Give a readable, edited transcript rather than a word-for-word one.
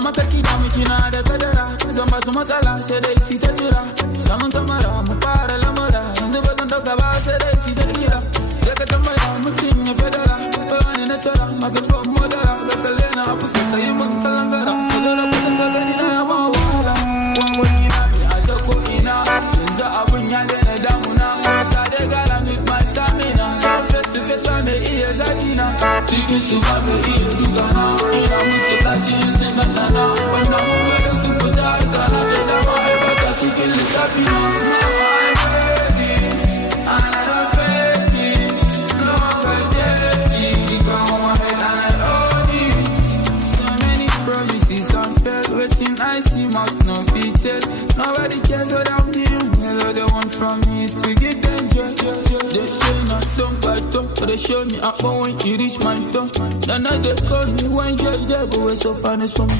mama kaki da miki na da kadara. Zan ba su matsala sai dai su ta jira. Samun kamara mu fara lamura. Yanzu ba zan dauka ba sai dai su ta kira. Sai ka tambaya mutum ya fedara. Wani na tara makarfan modara. Ga kalle na a fuska ta yi mun kallon gara. Ka zo da kudin ka gani na ya ma wahala. Wani na ne a da ko ina. Yanzu abun ya daina damuna. Wasa dai gara mit my stamina. Face to face wanda iya zagina. Cikin su ba mai iya dukana. Ina musu taci in sun gandana. Wanda mun gada su fita harkana. Da dama aibata cikin lissafi na. I see mouth no features. Nobody cares what I'm doing. All they want from me is to get them joy. They say not don't by tongue, but they show me up when you reach my tongue. Then they call me when you're there, but we're so far from me.